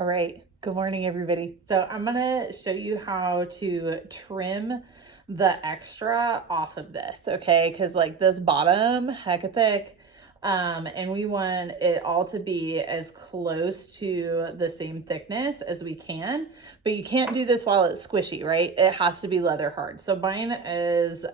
All right, good morning, everybody. So I'm gonna show you how to trim the extra off of this, okay? Because like this bottom, hecka thick, and we want it all to be as close to the same thickness as we can, but you can't do this while it's squishy, right? It has to be leather hard. So mine is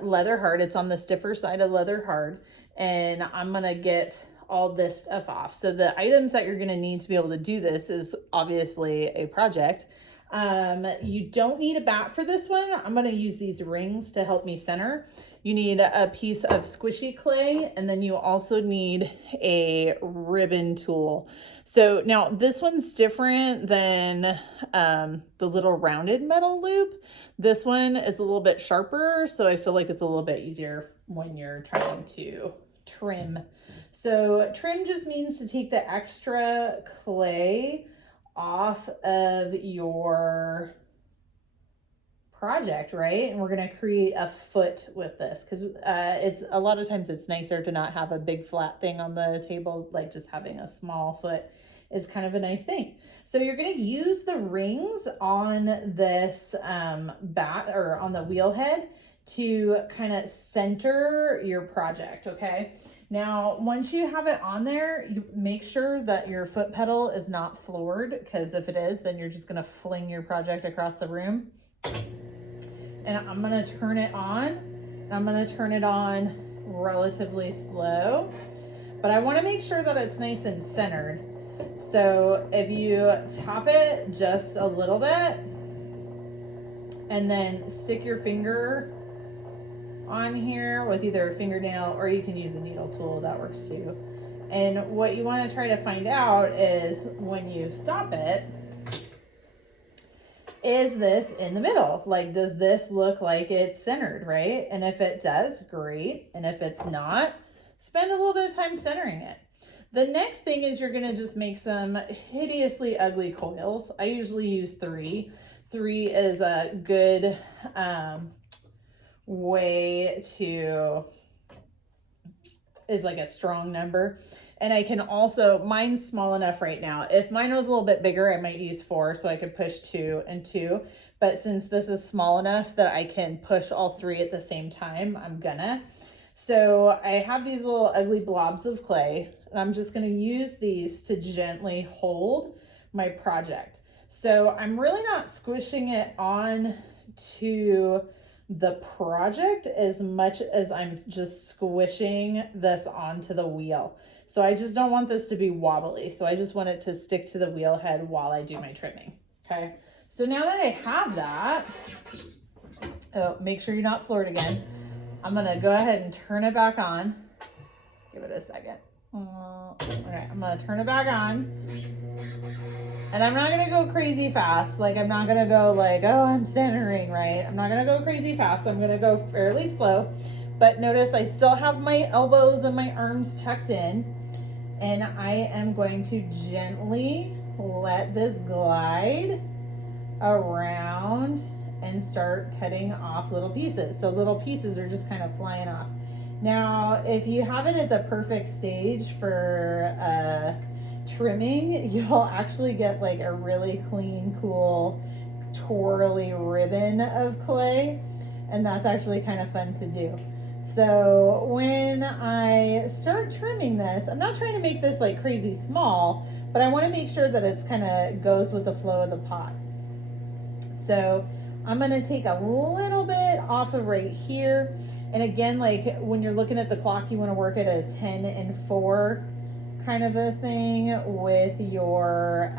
leather hard. It's on the stiffer side of leather hard, and I'm gonna get all this stuff off. So the items that you're going to need to be able to do this is obviously a project. You don't need a bat for this one. I'm going to use these rings to help me center. You need a piece of squishy clay, and then you also need a ribbon tool. So now this one's different than the little rounded metal loop. This one is a little bit sharper, so I feel like it's a little bit easier when you're trying to trim. So trim just means to take the extra clay off of your project, right? And we're going to create a foot with this because it's a lot of times it's nicer to not have a big flat thing on the table, like just having a small foot is kind of a nice thing. So you're going to use the rings on this bat or on the wheel head to kind of center your project, okay? Now, once you have it on there, you make sure that your foot pedal is not floored, because if it is, then you're just gonna fling your project across the room. And I'm gonna turn it on. I'm gonna turn it on relatively slow, but I wanna make sure that it's nice and centered. So if you tap it just a little bit, and then stick your finger on here with either a fingernail, or you can use a needle tool, that works too. And what you want to try to find out is when you stop it, is this in the middle? Like, does this look like it's centered, right? And if it does, great. And if it's not, spend a little bit of time centering it. The next thing is you're going to just make some hideously ugly coils. I usually use 3. 3 is a good way to, is like a strong number. And I can also, mine's small enough right now. If mine was a little bit bigger, I might use 4 so I could push 2 and 2. But since this is small enough that I can push all 3 at the same time, I'm gonna. So I have these little ugly blobs of clay, and I'm just gonna use these to gently hold my project. So I'm really not squishing it on to the project as much as I'm just squishing this onto the wheel. So I just don't want this to be wobbly. So I just want it to stick to the wheel head while I do my trimming. Okay. So now that I have that, oh, make sure you're not floored again. I'm going to go ahead and turn it back on. Give it a second. Okay. I'm going to turn it back on. And I'm not going to go crazy fast. Like, I'm not going to go like, oh, I'm centering, right? I'm not going to go crazy fast. I'm going to go fairly slow. But notice I still have my elbows and my arms tucked in. And I am going to gently let this glide around and start cutting off little pieces. So little pieces are just kind of flying off. Now, if you have it at the perfect stage for trimming, you'll actually get like a really clean, cool, twirly ribbon of clay, and that's actually kind of fun to do. So when I start trimming this, I'm not trying to make this like crazy small, but I want to make sure that it's kind of goes with the flow of the pot. So I'm going to take a little bit off of right here. And again, like when you're looking at the clock, you want to work at a 10 and 4 kind of a thing with your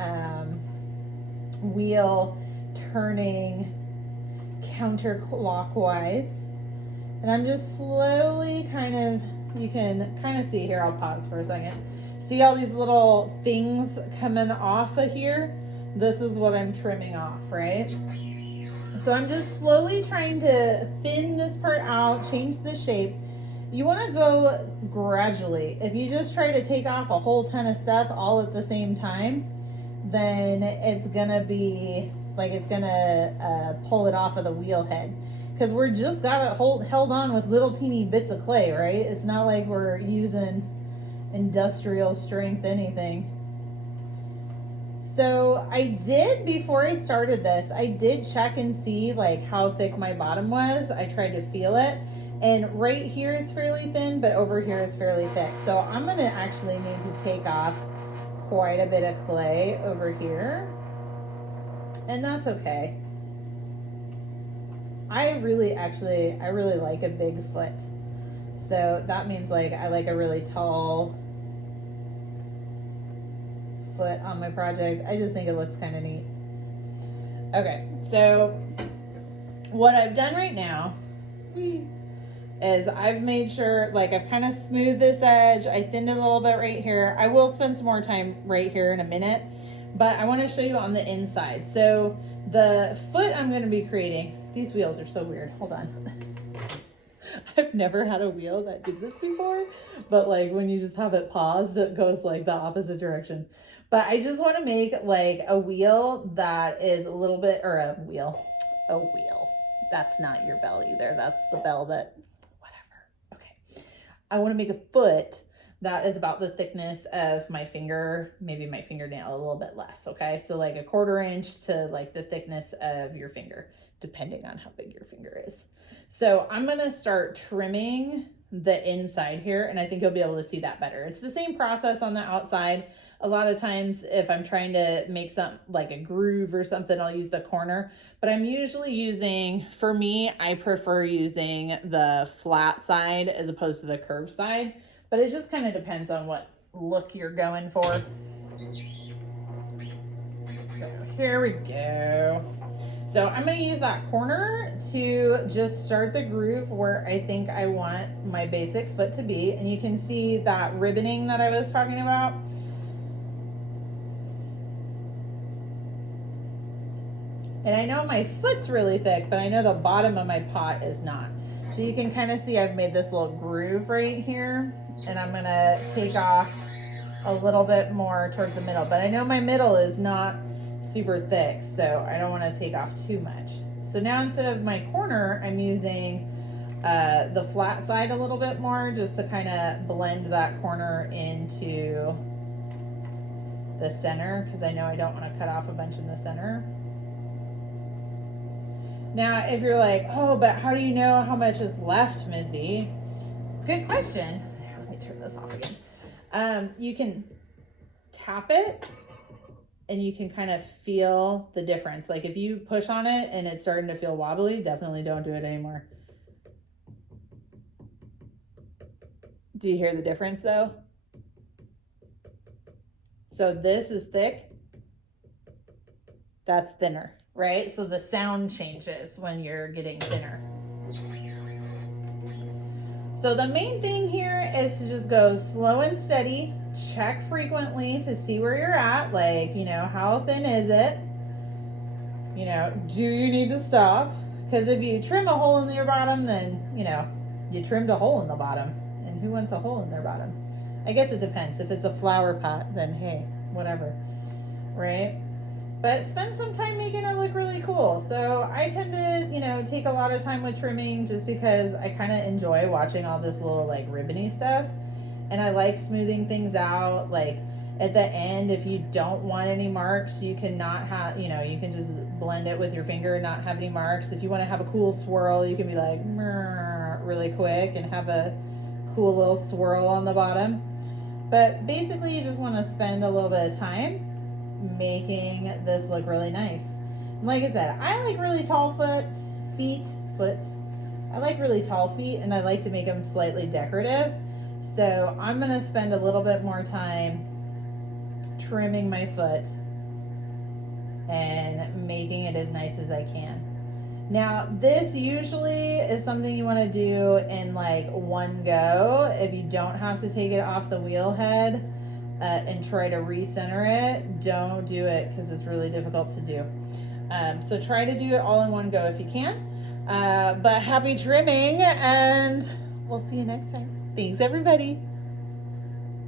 wheel turning counterclockwise. And I'm just slowly kind of, you can kind of see here, I'll pause for a second. See all these little things coming off of here? This is what I'm trimming off, right? So I'm just slowly trying to thin this part out, change the shape. You want to go gradually. If you just try to take off a whole ton of stuff all at the same time, then it's gonna be like it's gonna pull it off of the wheel head, because we're just got it held on with little teeny bits of clay, right? It's not like we're using industrial strength anything. So I did, before I started this, I did check and see like how thick my bottom was. I tried to feel it, and right here is fairly thin, but over here is fairly thick. So I'm gonna actually need to take off quite a bit of clay over here, and that's okay. I really like a big foot. So that means like I like a really tall foot on my project. I just think it looks kind of neat. Okay, so what I've done right now is I've made sure, like, I've kind of smoothed this edge. I thinned it a little bit right here. I will spend some more time right here in a minute, but I want to show you on the inside. So the foot I'm going to be creating, these wheels are so weird. Hold on. I've never had a wheel that did this before, but like when you just have it paused, it goes like the opposite direction. But I just want to make like a wheel that is a little bit, or a wheel. That's not your bell either. That's the bell that, whatever. Okay. I want to make a foot that is about the thickness of my finger, maybe my fingernail, a little bit less. Okay. So like a 1/4 inch to like the thickness of your finger, depending on how big your finger is. So I'm going to start trimming the inside here, and I think you'll be able to see that better. It's the same process on the outside. A lot of times if I'm trying to make some like a groove or something, I'll use the corner, but I'm usually using, for me, I prefer using the flat side as opposed to the curved side, but it just kind of depends on what look you're going for. So here we go. So I'm going to use that corner to just start the groove where I think I want my basic foot to be. And you can see that ribboning that I was talking about. And I know my foot's really thick, but I know the bottom of my pot is not. So you can kind of see I've made this little groove right here. And I'm going to take off a little bit more towards the middle. But I know my middle is not super thick, so I don't want to take off too much. So now instead of my corner, I'm using the flat side a little bit more, just to kind of blend that corner into the center, because I know I don't want to cut off a bunch in the center. Now, if you're like, oh, but how do you know how much is left, Missy? Good question. Let me turn this off again. You can tap it, and you can kind of feel the difference. Like if you push on it and it's starting to feel wobbly, definitely don't do it anymore. Do you hear the difference though? So this is thick, that's thinner, right? So the sound changes when you're getting thinner. So the main thing here is to just go slow and steady. Check frequently to see where you're at. Like, you know, how thin is it? You know, do you need to stop? Because if you trim a hole in your bottom, then, you know, you trimmed a hole in the bottom. And who wants a hole in their bottom? I guess it depends. If it's a flower pot, then hey, whatever, right? But spend some time making it look really cool. So I tend to, you know, take a lot of time with trimming just because I kind of enjoy watching all this little like ribbony stuff. And I like smoothing things out. Like at the end, if you don't want any marks, you can not have, you know, you can just blend it with your finger and not have any marks. If you want to have a cool swirl, you can be like really quick and have a cool little swirl on the bottom. But basically you just want to spend a little bit of time making this look really nice. And like I said, I like really tall feet. I like really tall feet, and I like to make them slightly decorative. So I'm going to spend a little bit more time trimming my foot and making it as nice as I can. Now, this usually is something you want to do in like one go. If you don't have to take it off the wheel head and try to recenter it, don't do it because it's really difficult to do. So try to do it all in one go if you can. But happy trimming, and we'll see you next time. Thanks, everybody.